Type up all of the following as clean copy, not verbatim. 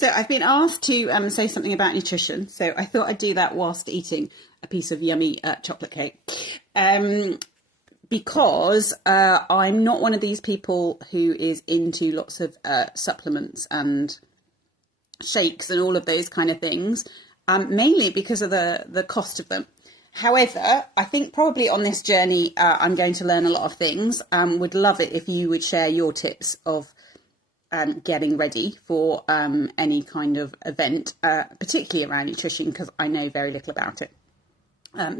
So I've been asked to say something about nutrition, so I thought I'd do that whilst eating a piece of yummy chocolate cake. Because I'm not one of these people who is into lots of supplements and shakes and all of those kind of things, mainly because of the cost of them. However, I think probably on this journey, I'm going to learn a lot of things. Would love it if you would share your tips of getting ready for any kind of event, particularly around nutrition, because I know very little about it.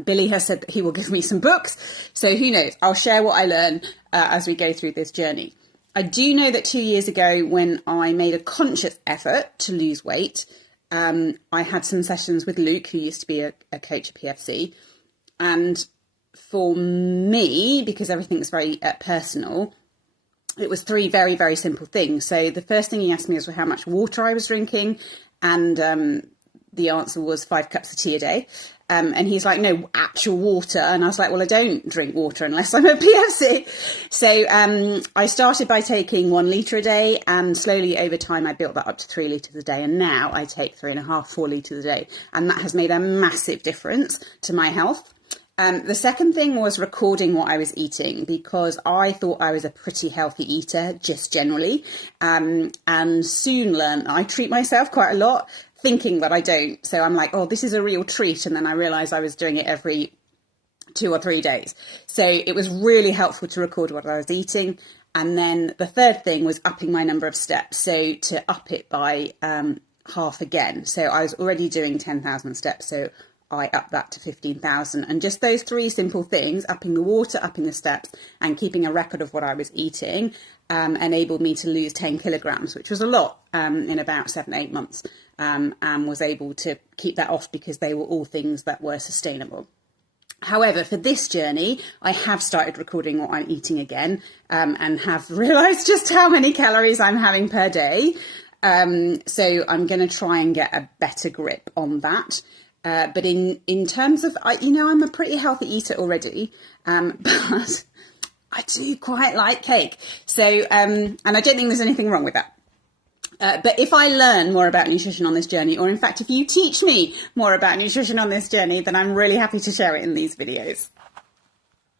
Billy has said that he will give me some books, so who knows? I'll share what I learn as we go through this journey. I do know that 2 years ago, when I made a conscious effort to lose weight, I had some sessions with Luke, who used to be a coach at PFC. And for me, because everything's very personal, it was 3 very, very simple things. So the first thing he asked me was how much water I was drinking. And the answer was 5 cups of tea a day. And he's like, no, actual water. And I was like, well, I don't drink water unless I'm at PFC. So I started by taking 1 litre a day, and slowly over time I built that up to 3 litres a day. And now I take 3.5, 4 litres a day. And that has made a massive difference to my health. The second thing was recording what I was eating, because I thought I was a pretty healthy eater, just generally, and soon learned I treat myself quite a lot, thinking that I don't. So I'm like, oh, this is a real treat. And then I realised I was doing it every 2 or 3 days. So it was really helpful to record what I was eating. And then the third thing was upping my number of steps. So to up it by half again. So I was already doing 10,000 steps. So I upped that to 15,000. And just those 3 simple things, upping the water, upping the steps, and keeping a record of what I was eating, enabled me to lose 10 kilograms, which was a lot in about 7-8 months, and was able to keep that off because they were all things that were sustainable. However, for this journey, I have started recording what I'm eating again, and have realised just how many calories I'm having per day. So I'm going to try and get a better grip on that. But in terms of, I'm a pretty healthy eater already, but I do quite like cake. So, and I don't think there's anything wrong with that. But if I learn more about nutrition on this journey, or in fact, if you teach me more about nutrition on this journey, then I'm really happy to share it in these videos.